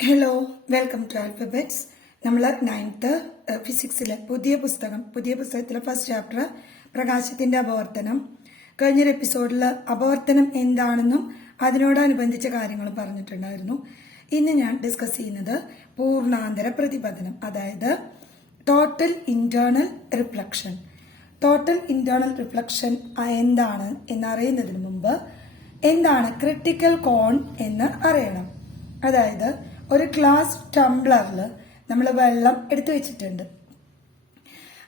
Hello welcome to alphabets നമ്മൾ ninth ഫിസിക്സിലെ പുതിയ പുസ്തകം പുതിയ പുസ്തകത്തിലെ ഫസ്റ്റ് ചാപ്റ്റർ പ്രകാശത്തിന്റെ അപവർത്തനം. കഴിഞ്ഞൊരു എപ്പിസോഡിൽ അപവർത്തനം എന്താണെന്നും അതിനോടനുബന്ധിച്ച കാര്യങ്ങൾ പറഞ്ഞിട്ടുണ്ടായിരുന്നു. ഇന്ന് ഞാൻ ഡിസ്കസ് ചെയ്യുന്നത് പൂർണാന്തര പ്രതിപതനം അതായത് total internal reflection total internal reflection എന്താണ് എന്നറിയുന്നതിന് മുമ്പ് എന്താണ് ക്രിട്ടിക്കൽ കോൺ എന്ന് അറിയണം. അതായത് ഒരു ഗ്ലാസ് ടംബ്ലറിൽ നമ്മൾ വെള്ളം എടുത്തു വെച്ചിട്ടുണ്ട്.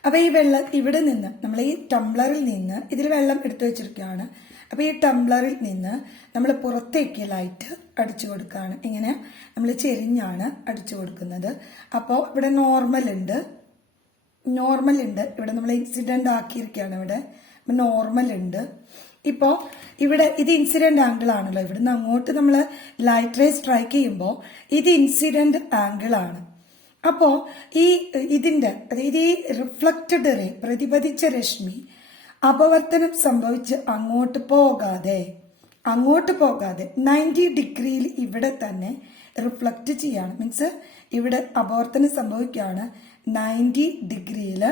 അപ്പോൾ ഈ വെള്ളം ഇവിടെ നിന്ന് നമ്മൾ ഈ ടംബ്ലറിൽ നിന്ന് ഇതിൽ വെള്ളം എടുത്തു വെച്ചിരിക്കുകയാണ്. അപ്പോൾ ഈ ടംബ്ലറിൽ നിന്ന് നമ്മൾ പുറത്തേക്ക് ലൈറ്റ് അടിച്ചു കൊടുക്കുകയാണ്. ഇങ്ങനെ നമ്മൾ ചെരിഞ്ഞാണ് അടിച്ചു കൊടുക്കുന്നത്. അപ്പോൾ ഇവിടെ നോർമൽ ഉണ്ട്. നോർമൽ ഉണ്ട്. ഇവിടെ നമ്മൾ ഇൻസിഡന്റ് ആക്കിയിരിക്കുകയാണ് ഇവിടെ. നോർമൽ ഉണ്ട്. ഇപ്പോ ഇവിടെ ഇത് ഇൻസിഡന്റ് ആംഗിൾ ആണല്ലോ. ഇവിടുന്ന് അങ്ങോട്ട് നമ്മൾ ലൈറ്റ് റേ സ്ട്രൈക്ക് ചെയ്യുമ്പോൾ ഇത് ഇൻസിഡന്റ് ആംഗിൾ ആണ്. അപ്പോൾ ഈ ഇതിന്റെ അതായത് ഈ റിഫ്ലക്റ്റഡ് റേ പ്രതിപതിച്ച രശ്മി അപവർത്തനം സംഭവിച്ച് അങ്ങോട്ട് പോകാതെ അങ്ങോട്ട് പോകാതെ നയന്റി ഡിഗ്രിയിൽ ഇവിടെ തന്നെ റിഫ്ലക്റ്റ് ചെയ്യാണ്. മീൻസ് ഇവിടെ അപവർത്തനം സംഭവിക്കുകയാണ്. നയന്റി ഡിഗ്രിയിൽ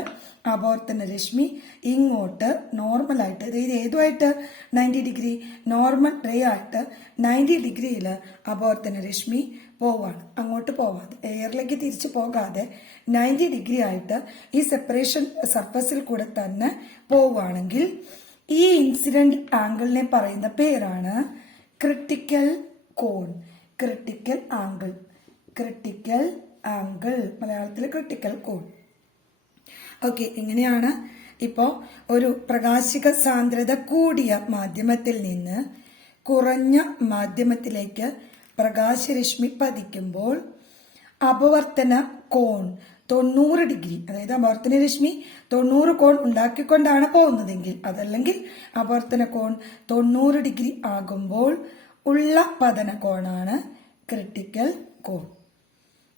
അപോർത്തന രശ്മി ഇങ്ങോട്ട് നോർമലായിട്ട് അതായത് ഏതുമായിട്ട് നയന്റി ഡിഗ്രി നോർമൽ റേ ആയിട്ട് നയന്റി ഡിഗ്രിയിൽ അപോർത്തന രശ്മി പോവാണ്. അങ്ങോട്ട് പോവാതെ എയറിലേക്ക് തിരിച്ചു പോകാതെ നയന്റി ഡിഗ്രി ആയിട്ട് ഈ സെപ്പറേഷൻ സർഫസിൽ കൂടെ തന്നെ പോവുകയാണെങ്കിൽ ഈ ഇൻസിഡന്റ് ആംഗിളിനെ പറയുന്ന പേരാണ് ക്രിട്ടിക്കൽ കോൺ. Critical angle. ക്രിട്ടിക്കൽ ആംഗിൾ മലയാളത്തിൽ ക്രിട്ടിക്കൽ കോൺ. ഓക്കെ ഇങ്ങനെയാണ് ഇപ്പോൾ ഒരു പ്രകാശിക സാന്ദ്രത കൂടിയ മാധ്യമത്തിൽ നിന്ന് കുറഞ്ഞ മാധ്യമത്തിലേക്ക് പ്രകാശരശ്മി പതിക്കുമ്പോൾ അപവർത്തന കോൺ തൊണ്ണൂറ് ഡിഗ്രി അതായത് അപവർത്തന രശ്മി തൊണ്ണൂറ് കോൺ ഉണ്ടാക്കിക്കൊണ്ടാണ് പോകുന്നതെങ്കിൽ അതല്ലെങ്കിൽ അപവർത്തന കോൺ തൊണ്ണൂറ് ഡിഗ്രി ആകുമ്പോൾ ഉള്ള പതന കോണാണ് ക്രിട്ടിക്കൽ കോൺ.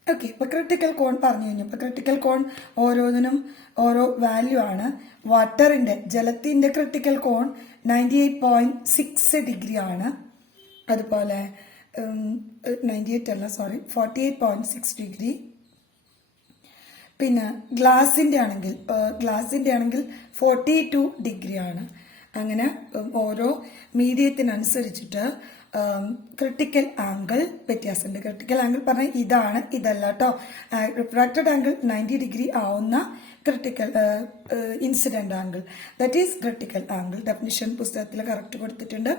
ഓക്കെ ഇപ്പൊ ക്രിട്ടിക്കൽ കോൺ പറഞ്ഞു കഴിഞ്ഞു. ഇപ്പൊ ക്രിട്ടിക്കൽ കോൺ ഓരോന്നിനും ഓരോ വാല്യൂ ആണ്. വാട്ടറിന്റെ ജലത്തിന്റെ ക്രിട്ടിക്കൽ കോൺ ninety eight point six degree ആണ്. അതുപോലെ നയന്റി എയ്റ്റ് അല്ല sorry forty eight point six degree പിന്നെ ഗ്ലാസിന്റെ ആണെങ്കിൽ ഗ്ലാസിന്റെ ആണെങ്കിൽ ഫോർട്ടി ടു ഡിഗ്രി ആണ്. അങ്ങനെ ഓരോ മീഡിയത്തിനനുസരിച്ചിട്ട് ക്രിട്ടിക്കൽ ആംഗിൾ വ്യത്യാസമുണ്ട്. ക്രിട്ടിക്കൽ ആംഗിൾ പറഞ്ഞാൽ ഇതാണ് ഇതല്ല കേട്ടോ റിഫ്രാക്റ്റഡ് ആംഗിൾ നയന്റി ഡിഗ്രി ആവുന്ന critical incident angle that is critical angle definition പുസ്തകത്തിൽ കറക്റ്റ് കൊടുത്തിട്ടുണ്ട്.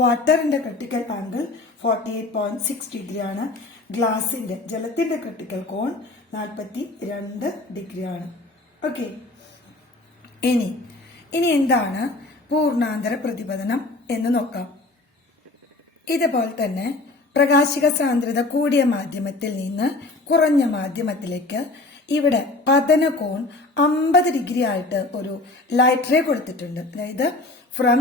വാട്ടറിന്റെ critical angle forty eight point six degree ആണ്. ഗ്ലാസിന്റെ ജലത്തിന്റെ ക്രിട്ടിക്കൽ കോൺ നാൽപ്പത്തി രണ്ട് ഡിഗ്രി ആണ്. ഓക്കെ ഇനി ഇനി എന്താണ് പൂർണാന്തര പ്രതിപതനം എന്ന് നോക്കാം. ഇതുപോലെ തന്നെ പ്രകാശിക സാന്ദ്രത കൂടിയ മാധ്യമത്തിൽ നിന്ന് കുറഞ്ഞ മാധ്യമത്തിലേക്ക് ഇവിടെ പതന കോൺ അമ്പത് ഡിഗ്രി ആയിട്ട് ഒരു ലൈറ്റ് റേ കൊടുത്തിട്ടുണ്ട്. അതായത് from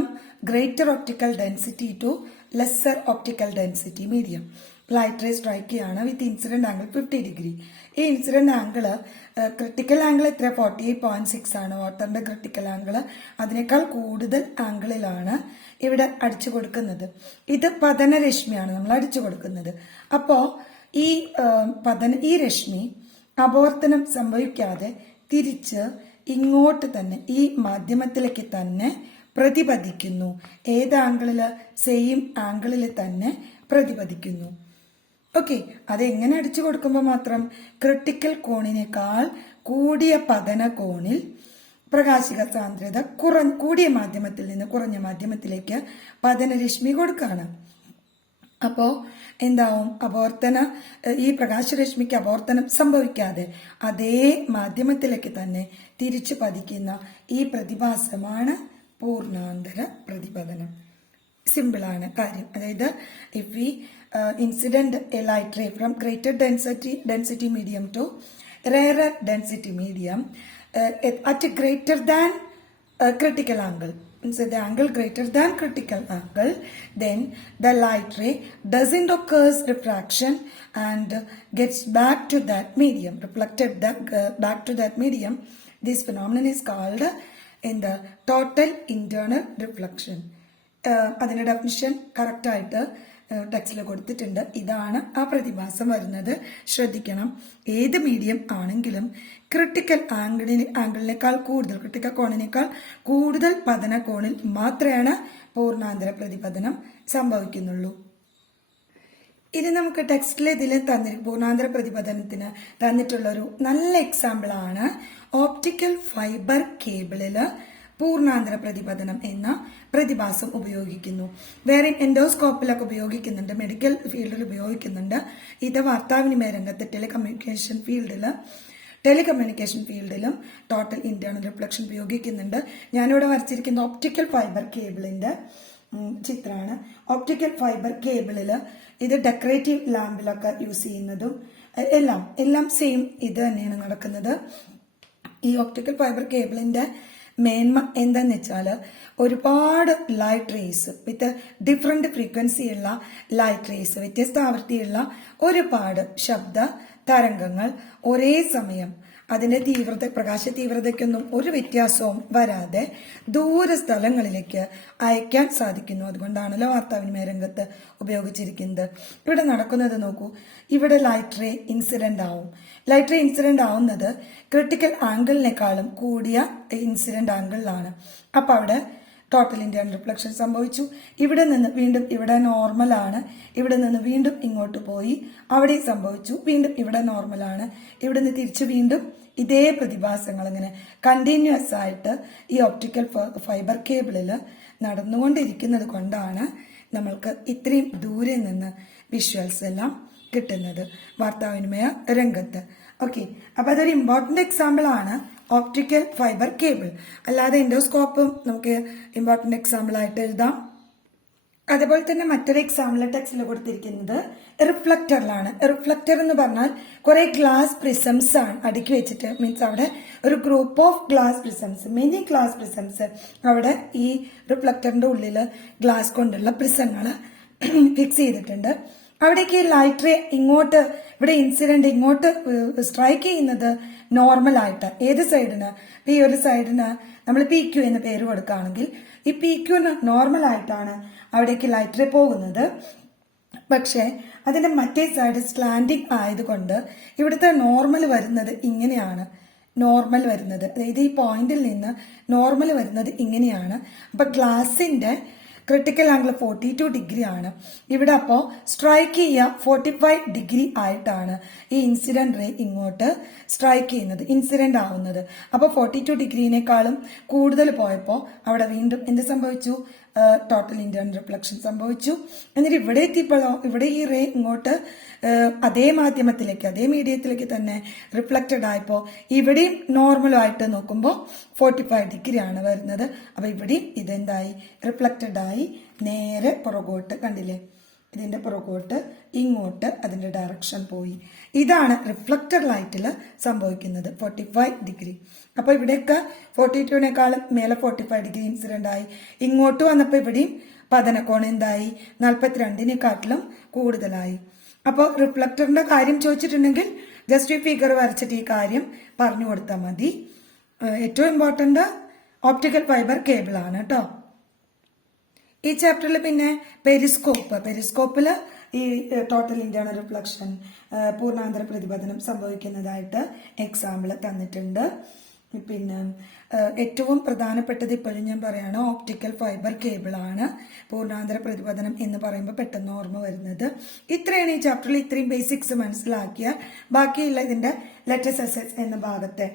greater optical density to lesser optical density medium light ray strike ചെയ്യുകയാണ് with incident angle fifty degree ഈ ഇൻസിഡന്റ് ആംഗിൾ ക്രിട്ടിക്കൽ ആംഗിൾ എത്ര ഫോർട്ടി എയ്റ്റ് പോയിന്റ് സിക്സ് ആണ്. വാട്ടറിന്റെ ക്രിട്ടിക്കൽ ആംഗിൾ അതിനേക്കാൾ കൂടുതൽ ആംഗിളിലാണ് ഇവിടെ അടിച്ചു കൊടുക്കുന്നത്. ഇത് പതന രശ്മിയാണ് നമ്മൾ അടിച്ചു കൊടുക്കുന്നത്. അപ്പോ ഈ പതന ഈ രശ്മി അപവർത്തനം സംഭവിക്കാതെ തിരിച്ച് ഇങ്ങോട്ട് തന്നെ ഈ മാധ്യമത്തിലേക്ക് തന്നെ പ്രതിപതിക്കുന്നു. ഏത് ആംഗിളിൽ സെയിം ആംഗിളിൽ തന്നെ പ്രതിപതിക്കുന്നു. ഓക്കെ അതെങ്ങനെ അടിച്ചു കൊടുക്കുമ്പോൾ മാത്രം? ക്രിട്ടിക്കൽ കോണിനേക്കാൾ കൂടിയ പതന കോണിൽ പ്രകാശിക സാന്ദ്രത കുറ കൂടിയ മാധ്യമത്തിൽ നിന്ന് കുറഞ്ഞ മാധ്യമത്തിലേക്ക് പതനരശ്മി കൊടുക്കുകയാണ് അപ്പോൾ എന്താവും? അപവർത്തന ഈ പ്രകാശരശ്മിക്ക് അപവർത്തനം സംഭവിക്കാതെ അതേ മാധ്യമത്തിലേക്ക് തന്നെ തിരിച്ചു പതിക്കുന്ന ഈ പ്രതിഭാസമാണ് പൂർണാന്തര പ്രതിപതനം. സിമ്പിളാണ് കാര്യം അതായത് if we incident a light ray from greater density density medium to rarer density medium at greater than critical angle means the angle greater than critical angle then the light ray doesn't occurs refraction and gets back to that medium reflected that, uh, back to that medium this phenomenon is called in the total internal reflection അതിന്റെ definition correct ആയിട്ട് ടെക്സ്റ്റിൽ കൊടുത്തിട്ടുണ്ട്. ഇതാണ് ആ പ്രതിഭാസം വരുന്നത്. ശ്രദ്ധിക്കണം. ഏത് മീഡിയം ആണെങ്കിലും ക്രിട്ടിക്കൽ ആംഗിളിന് ആംഗിളിനേക്കാൾ കൂടുതൽ ക്രിട്ടിക്കൽ കോണിനേക്കാൾ കൂടുതൽ പതന കോണിൽ മാത്രമാണ് പൂർണാന്തര പ്രതിപതനം സംഭവിക്കുന്നുള്ളൂ. ഇനി നമുക്ക് ടെക്സ്റ്റിൽ ഇതിൽ തന്നി പൂർണാന്തര തന്നിട്ടുള്ള ഒരു നല്ല എക്സാമ്പിൾ ആണ്. ഓപ്റ്റിക്കൽ ഫൈബർ കേബിളിൽ പൂർണാന്തര പ്രതിപതനം എന്ന പ്രതിഭാസം ഉപയോഗിക്കുന്നു. വേറെ എൻഡോസ്കോപ്പിലൊക്കെ ഉപയോഗിക്കുന്നുണ്ട്. മെഡിക്കൽ ഫീൽഡിൽ ഉപയോഗിക്കുന്നുണ്ട്. ഇത് വാർത്താവിനിമയ രംഗത്ത് ടെലികമ്മ്യൂണിക്കേഷൻ ഫീൽഡിൽ ടെലികമ്മ്യൂണിക്കേഷൻ ഫീൽഡിലും ടോട്ടൽ ഇന്റേണൽ റിഫ്ലക്ഷൻ ഉപയോഗിക്കുന്നുണ്ട്. ഞാനിവിടെ വരച്ചിരിക്കുന്ന ഓപ്റ്റിക്കൽ ഫൈബർ കേബിളിന്റെ ചിത്രമാണ്. ഓപ്റ്റിക്കൽ ഫൈബർ കേബിളിൽ ഇത് ഡെക്കറേറ്റീവ് ലാമ്പിലൊക്കെ യൂസ് ചെയ്യുന്നതും എല്ലാം എല്ലാം സെയിം ഇത് തന്നെയാണ് നടക്കുന്നത്. ഈ ഓപ്റ്റിക്കൽ ഫൈബർ കേബിളിന്റെ മേന്മ എന്താന്ന് വെച്ചാൽ ഒരുപാട് light rays with different frequency ഉള്ള ലൈറ്റ് റേസ് വ്യത്യസ്ത ആവൃത്തിയുള്ള ഒരുപാട് ശബ്ദ തരംഗങ്ങൾ ഒരേ സമയം അതിന്റെ തീവ്രത പ്രകാശ തീവ്രതയ്ക്കൊന്നും ഒരു വ്യത്യാസവും വരാതെ ദൂര സ്ഥലങ്ങളിലേക്ക് അയക്കാൻ സാധിക്കുന്നു. അതുകൊണ്ടാണല്ലോ വാർത്താവിനിമയ രംഗത്ത് ഉപയോഗിച്ചിരിക്കുന്നത്. ഇവിടെ നടക്കുന്നത് നോക്കൂ. ഇവിടെ ലൈറ്റ് റേ ഇൻസിഡന്റ് ആവും. ലൈറ്റ് റേ ഇൻസിഡന്റ് ആവുന്നത് ക്രിട്ടിക്കൽ ആംഗിളിനേക്കാളും കൂടിയ ഇൻസിഡന്റ് ആംഗിളിലാണ് അപ്പൊ അവിടെ ടോട്ടൽ ഇന്ത്യൻ റിഫ്ലക്ഷൻ സംഭവിച്ചു. ഇവിടെ നിന്ന് വീണ്ടും ഇവിടെ നോർമലാണ് ഇവിടെ നിന്ന് വീണ്ടും ഇങ്ങോട്ട് പോയി. അവിടെ സംഭവിച്ചു. വീണ്ടും ഇവിടെ നോർമലാണ് ഇവിടെ നിന്ന് തിരിച്ച് വീണ്ടും ഇതേ പ്രതിഭാസങ്ങൾ ഇങ്ങനെ കണ്ടിന്യൂസ് ആയിട്ട് ഈ ഓപ്റ്റിക്കൽ ഫൈബർ കേബിളിൽ നടന്നുകൊണ്ടിരിക്കുന്നത് കൊണ്ടാണ് നമ്മൾക്ക് ഇത്രയും ദൂരെ നിന്ന് വിഷ്വൽസ് എല്ലാം കിട്ടുന്നത്. വാർത്താവിനിമയ രംഗത്ത്. ഓക്കെ അപ്പൊ അതൊരു ഇമ്പോർട്ടന്റ് എക്സാമ്പിൾ ആണ്. ഓപ്റ്റിക്കൽ ഫൈബർ കേബിൾ അല്ലാതെ എൻഡോസ്കോപ്പും നമുക്ക് ഇമ്പോർട്ടന്റ് എക്സാമ്പിൾ ആയിട്ട് എഴുതാം. അതുപോലെ തന്നെ മറ്റൊരു എക്സാമ്പിൾ ടെക്സ്റ്റിൽ കൊടുത്തിരിക്കുന്നത് റിഫ്ലക്ടറിലാണ് റിഫ്ലക്ടർ എന്ന് പറഞ്ഞാൽ കുറെ ഗ്ലാസ് പ്രിസംസ് ആണ്. അടുക്കി വെച്ചിട്ട് മീൻസ് അവിടെ ഒരു group of glass prisms many glass prisms അവിടെ ഈ റിഫ്ലക്ടറിന്റെ ഉള്ളിൽ ഗ്ലാസ് കൊണ്ടുള്ള പ്രിസങ്ങൾ ഫിക്സ് ചെയ്തിട്ടുണ്ട്. അവിടേക്ക് ലൈറ്റ് റേ ഇങ്ങോട്ട് ഇവിടെ ഇൻസിഡന്റ് ഇങ്ങോട്ട് സ്ട്രൈക്ക് ചെയ്യുന്നത് നോർമൽ ആയിട്ട്. ഏത് സൈഡിന് ഈ ഒരു സൈഡിന് നമ്മൾ പി ക്യു എന്ന് പേര് കൊടുക്കുകയാണെങ്കിൽ ഈ പി ക്യു നോർമൽ ആയിട്ടാണ് അവിടേക്ക് ലൈറ്റ് റേ പോകുന്നത്. പക്ഷേ അതിന്റെ മറ്റേ സൈഡ് സ്ലാൻഡിങ് ആയതുകൊണ്ട് ഇവിടുത്തെ നോർമൽ വരുന്നത് ഇങ്ങനെയാണ്. നോർമൽ വരുന്നത്. അതായത് ഈ പോയിന്റിൽ നിന്ന് നോർമൽ വരുന്നത് ഇങ്ങനെയാണ്. അപ്പൊ ഗ്ലാസിന്റെ critical angle forty two degree ആണ്. ഇവിടെ അപ്പോൾ സ്ട്രൈക്ക് ചെയ്യുക ഫോർട്ടി ഫൈവ് ഡിഗ്രി ആയിട്ടാണ് ഈ ഇൻസിഡന്റ് റേ ഇങ്ങോട്ട് സ്ട്രൈക്ക് ചെയ്യുന്നത് ഇൻസിഡന്റ് ആവുന്നത്. അപ്പോൾ ഫോർട്ടി ടു ഡിഗ്രിനേക്കാളും കൂടുതൽ പോയപ്പോൾ അവിടെ വീണ്ടും എന്ത് സംഭവിച്ചു? ടോട്ടൽ ഇന്റേണൽ റിഫ്ലക്ഷൻ സംഭവിച്ചു. എന്നിട്ട് ഇവിടെ എത്തിയപ്പോഴോ ഇവിടെ ഈ റേ ഇങ്ങോട്ട് അതേ മാധ്യമത്തിലേക്ക് അതേ മീഡിയത്തിലേക്ക് തന്നെ റിഫ്ലക്റ്റഡ് ആയപ്പോൾ ഇവിടെയും നോർമലായിട്ട് നോക്കുമ്പോൾ ഫോർട്ടി ഫൈവ് ഡിഗ്രി ആണ് വരുന്നത്. അപ്പോൾ ഇവിടെയും ഇതെന്തായി? റിഫ്ലക്റ്റഡ് ആയി. നേരെ പുറകോട്ട് കണ്ടില്ലേ? ഇതിന്റെ പുറകോട്ട് ഇങ്ങോട്ട് അതിന്റെ ഡയറക്ഷൻ പോയി. ഇതാണ് റിഫ്ലക്റ്റഡ് ലൈറ്റിൽ സംഭവിക്കുന്നത്. ഫോർട്ടി ഫൈവ് ഡിഗ്രി അപ്പോൾ ഇവിടെയൊക്കെ ഫോർട്ടി ടുവിനേക്കാളും മേലെ ഫോർട്ടി ഫൈവ് ഡിഗ്രി ഇൻസിഡന്റ് ആയി. ഇങ്ങോട്ട് വന്നപ്പോൾ ഇവിടെയും പതനക്കോണം എന്തായി? നാൽപ്പത്തിരണ്ടിനെക്കാട്ടിലും കൂടുതലായി. അപ്പോൾ റിഫ്ലക്റ്ററിന്റെ കാര്യം ചോദിച്ചിട്ടുണ്ടെങ്കിൽ ജസ്റ്റ് ഈ ഫിഗർ വരച്ചിട്ട് ഈ കാര്യം പറഞ്ഞു കൊടുത്താൽ മതി ഏറ്റവും ഇമ്പോർട്ടന്റ് ഓപ്റ്റിക്കൽ ഫൈബർ കേബിളാണ് കേട്ടോ. ഈ ചാപ്റ്ററിൽ പിന്നെ പെരിസ്കോപ്പ്. പെരിസ്കോപ്പിൽ ഈ ടോട്ടൽ ഇന്റേണൽ റിഫ്ലക്ഷൻ പൂർണാന്തര പ്രതിപതനം സംഭവിക്കുന്നതായിട്ട് എക്സാമ്പിൾ തന്നിട്ടുണ്ട്. പിന്നെ ഏറ്റവും പ്രധാനപ്പെട്ടത് ഇപ്പോഴും ഞാൻ പറയുകയാണ് ഓപ്റ്റിക്കൽ ഫൈബർ കേബിൾ ആണ് പൂർണാന്തര പ്രതിപതനം എന്ന് പറയുമ്പോൾ പെട്ടെന്ന് ഓർമ്മ വരുന്നത്. ഇത്രയാണ് ഈ ചാപ്റ്ററിൽ ഇത്രയും ബേസിക്സ് മനസ്സിലാക്കിയ ബാക്കിയുള്ള ഇതിന്റെ ലെറ്റസ് എസ്എസ് എന്ന ഭാഗത്തെ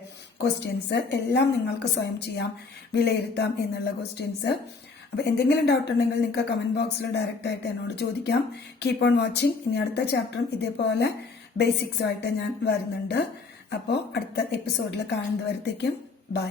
ക്വസ്റ്റ്യൻസ് എല്ലാം നിങ്ങൾക്ക് സ്വയം ചെയ്യാം വിലയിരുത്താം എന്നുള്ള ക്വസ്റ്റ്യൻസ് അപ്പൊ എന്തെങ്കിലും ഡൗട്ട് ഉണ്ടെങ്കിൽ നിങ്ങൾക്ക് കമന്റ് ബോക്സിൽ ഡയറക്റ്റ് ആയിട്ട് എന്നോട് ചോദിക്കാം. കീപ്പ് ഓൺ വാച്ചിങ് ഇനി അടുത്ത ചാപ്റ്ററും ഇതേപോലെ ബേസിക്സുമായിട്ട് ഞാൻ വരുന്നുണ്ട്. അപ്പോൾ അടുത്ത എപ്പിസോഡിൽ കാണുന്നവരത്തേക്കും ബൈ